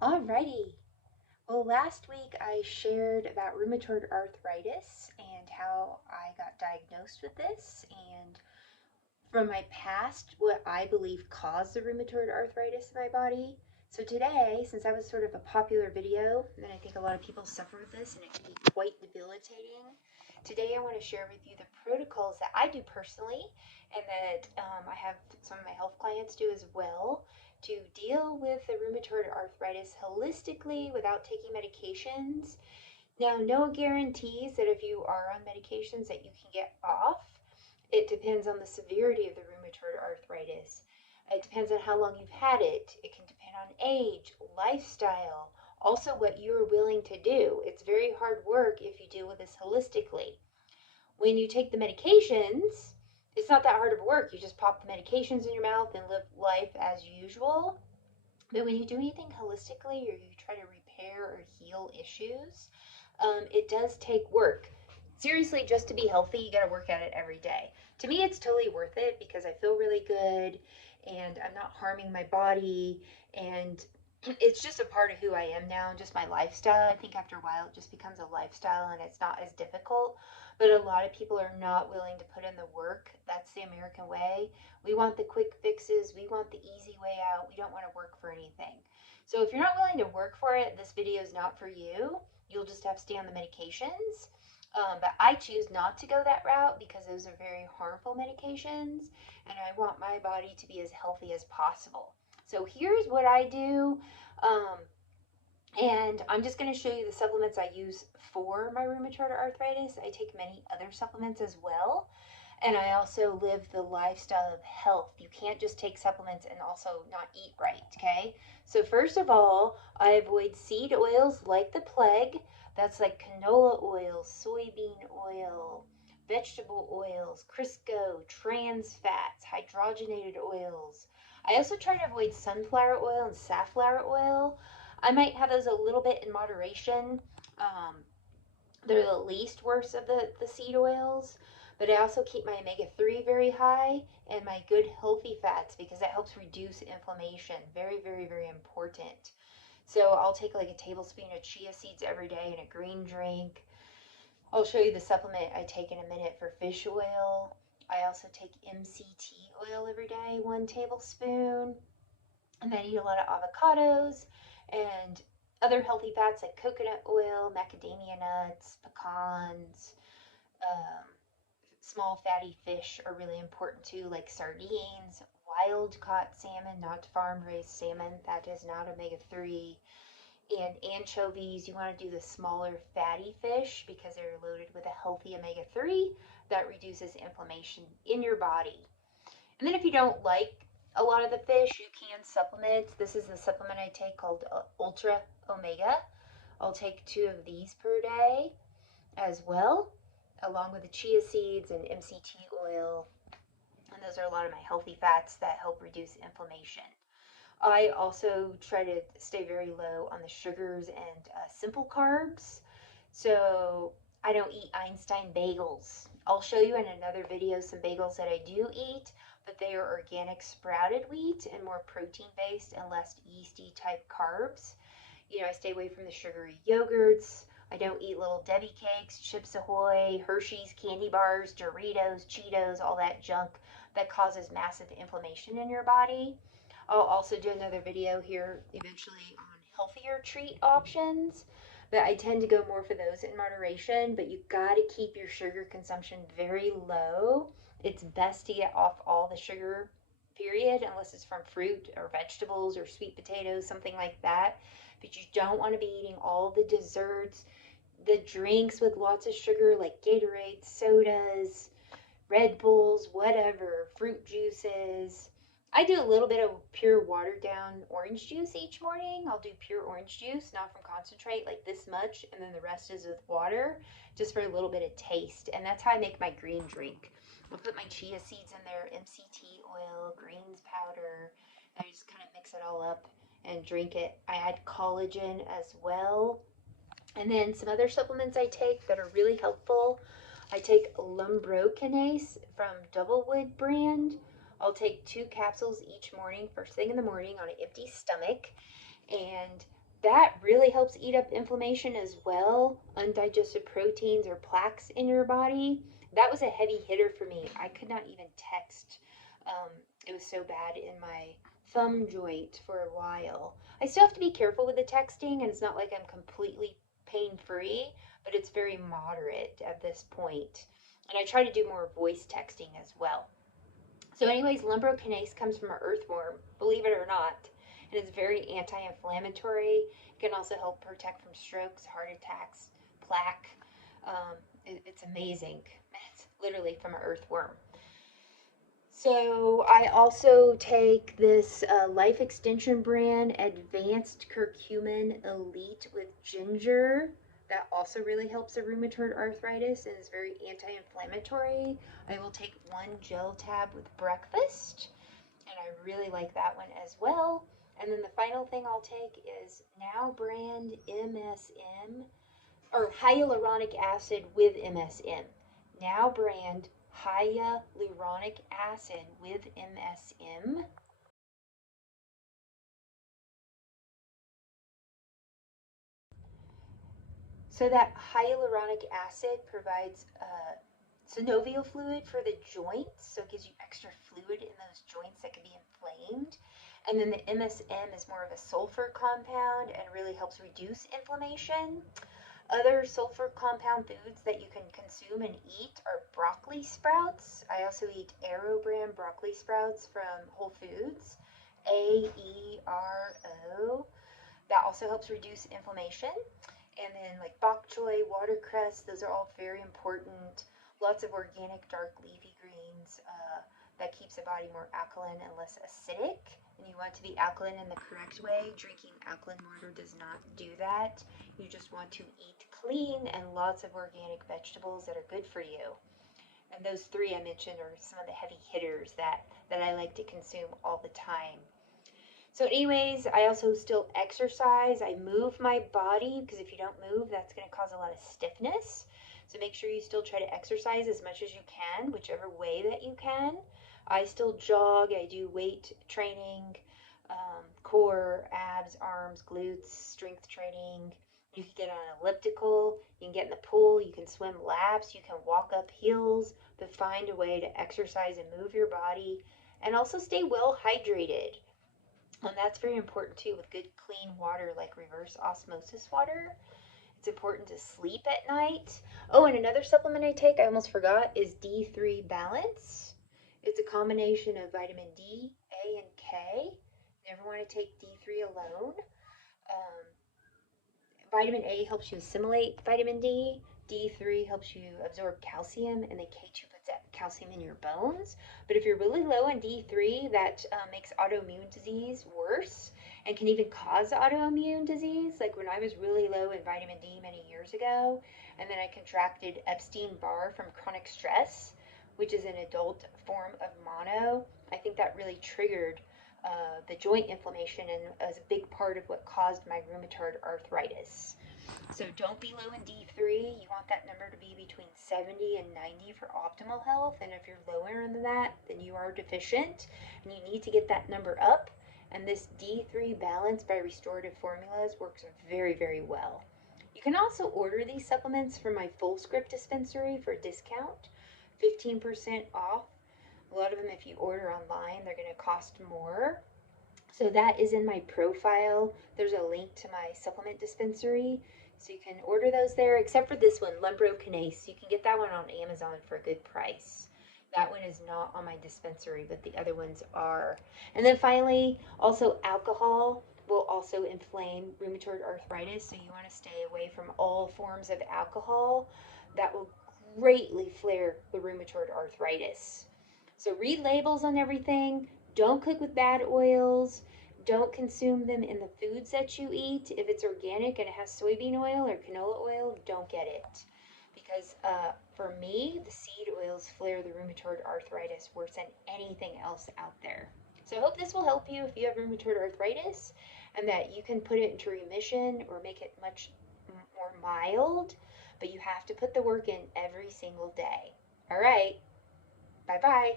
Alrighty. Well, last week I shared about rheumatoid arthritis and how I got diagnosed with this, and from my past, what I believe caused the rheumatoid arthritis in my body. So today, since that was sort of a popular video, and I think a lot of people suffer with this and it can be quite debilitating, today I want to share with you the protocols that I do personally and that I have some of my health clients do as well to deal with the rheumatoid arthritis holistically without taking medications. Now, no guarantees that if you are on medications that you can get off. It depends on the severity of the rheumatoid arthritis. It depends on how long you've had it. It can depend on age, lifestyle, also what you're willing to do. It's very hard work if you deal with this holistically. When you take the medications, it's not that hard of work. You just pop the medications in your mouth and live life as usual. But when you do anything holistically or you try to repair or heal issues, it does take work. Seriously, just to be healthy, you got to work at it every day. To me, it's totally worth it because I feel really good and I'm not harming my body. And it's just a part of who I am now, just my lifestyle. I think after a while, it just becomes a lifestyle and it's not as difficult. But a lot of people are not willing to put in the work. That's the American way. We want the quick fixes. We want the easy way out. We don't want to work for anything. So if you're not willing to work for it, this video is not for you. You'll just have to stay on the medications. But I choose not to go that route because those are very harmful medications, and I want my body to be as healthy as possible. So here's what I do, um, and I'm just going to show you the supplements I use for my rheumatoid arthritis. I take many other supplements as well, and I also live the lifestyle of health. You can't just take supplements and also not eat right, okay? So first of all, I avoid seed oils like the plague. That's like canola oil, soybean oil, vegetable oils, Crisco, trans fats, hydrogenated oils. I also try to avoid sunflower oil and safflower oil. I might have those a little bit in moderation. Um, they're the least worst of the seed oils, but I also keep my omega-3 very high and my good healthy fats because that helps reduce inflammation. Very, very, very important. So I'll take like a tablespoon of chia seeds every day in a green drink. I'll show you the supplement I take in a minute for fish oil. I also take MCT oil every day, 1 tablespoon. And then I eat a lot of avocados and other healthy fats like coconut oil, macadamia nuts, pecans. Um, Small fatty fish are really important too, like sardines, wild caught salmon, not farm raised salmon. That is not omega-3. And anchovies, you want to do the smaller fatty fish because they're loaded with a healthy omega-3 that reduces inflammation in your body. And then if you don't like a lot of the fish, you can supplement. This is the supplement I take called Ultra Omega. I'll take 2 of these per day as well, along with the chia seeds and MCT oil. And those are a lot of my healthy fats that help reduce inflammation. I also try to stay very low on the sugars and simple carbs. So I don't eat Einstein bagels. I'll show you in another video some bagels that I do eat, but they are organic sprouted wheat and more protein based and less yeasty type carbs. I stay away from the sugary yogurts. I don't eat Little Debbie cakes, Chips Ahoy, Hershey's candy bars, Doritos, Cheetos, all that junk that causes massive inflammation in your body. I'll also do another video here eventually on healthier treat options, but I tend to go more for those in moderation. But you got to keep your sugar consumption very low. It's best to get off all the sugar, period, unless it's from fruit or vegetables or sweet potatoes, something like that. But you don't want to be eating all the desserts, the drinks with lots of sugar like Gatorade, sodas, Red Bulls, whatever, fruit juices. I do a little bit of pure watered down orange juice each morning. I'll do pure orange juice, not from concentrate, like this much, and then the rest is with water, just for a little bit of taste. And that's how I make my green drink. I'll put my chia seeds in there, MCT oil, greens powder, and I just kind of mix it all up and drink it. I add collagen as well. And then some other supplements I take that are really helpful. I take lumbrokinase from Doublewood brand. I'll take 2 capsules each morning, first thing in the morning on an empty stomach. And That really helps eat up inflammation as well, undigested proteins or plaques in your body. That was a heavy hitter for me. I could not even text. Um, it was so bad in my thumb joint for a while. I still have to be careful with the texting, and it's not like I'm completely pain free, but it's very moderate at this point. And I try to do more voice texting as well. So, anyways, lumbrokinase comes from an earthworm, believe it or not, and it's very anti-inflammatory. It can also help protect from strokes, heart attacks, plaque. It's amazing. It's literally from an earthworm. So I also take this Life Extension brand Advanced Curcumin Elite with ginger. That also really helps the rheumatoid arthritis and is very anti-inflammatory. I will take one gel tab with breakfast, and I really like that one as well. And then the final thing I'll take is Now brand MSM or hyaluronic acid with MSM. Now brand hyaluronic acid with MSM. So that hyaluronic acid provides synovial fluid for the joints, so it gives you extra fluid in those joints that can be inflamed. And then the MSM is more of a sulfur compound and really helps reduce inflammation. Other sulfur compound foods that you can consume and eat are broccoli sprouts. I also eat Aero brand broccoli sprouts from Whole Foods, AERO. That also helps reduce inflammation. And then like bok choy, watercress, those are all very important. Lots of organic dark leafy greens that keeps the body more alkaline and less acidic. And you want to be alkaline in the correct way. Drinking alkaline water does not do that. You just want to eat clean and lots of organic vegetables that are good for you. And those three I mentioned are some of the heavy hitters that I like to consume all the time. So, anyways, I also still exercise. I move my body because if you don't move, that's going to cause a lot of stiffness. So, make sure you still try to exercise as much as you can, whichever way that you can. I still jog. I do weight training, core, abs, arms, glutes, strength training. You can get on an elliptical. You can get in the pool. You can swim laps. You can walk up hills. But find a way to exercise and move your body and also stay well hydrated. And that's very important too with good clean water like reverse osmosis water. It's important to sleep at night. Oh, and another supplement I take, I almost forgot, is D3 Balance. It's a combination of vitamin D, A, and K. Never want to take D3 alone. Um, Vitamin A helps you assimilate vitamin D. D3 helps you absorb calcium, and then K2 puts that calcium in your bones. But if you're really low in D3, that makes autoimmune disease worse and can even cause autoimmune disease. Like when I was really low in vitamin D many years ago, and then I contracted Epstein-Barr from chronic stress, which is an adult form of mono. I think that really triggered the joint inflammation and was a big part of what caused my rheumatoid arthritis. So don't be low in D3. You want that number to be between 70 and 90 for optimal health. And if you're lower than that, then you are deficient and you need to get that number up. And this D3 balance by Restorative Formulas works very, very well. You can also order these supplements from my full script dispensary for a discount, 15% off. A lot of them, if you order online, they're going to cost more. So that is in my profile. There's a link to my supplement dispensary. So you can order those there, except for this one, lumbrokinase. You can get that one on Amazon for a good price. That one is not on my dispensary, but the other ones are. And then finally, also alcohol will also inflame rheumatoid arthritis. So you want to stay away from all forms of alcohol. That will greatly flare the rheumatoid arthritis. So read labels on everything. Don't cook with bad oils. Don't consume them in the foods that you eat. If it's organic and it has soybean oil or canola oil, don't get it. Because for me, the seed oils flare the rheumatoid arthritis worse than anything else out there. So I hope this will help you if you have rheumatoid arthritis and that you can put it into remission or make it much more mild. But you have to put the work in every single day. All right. Bye-bye.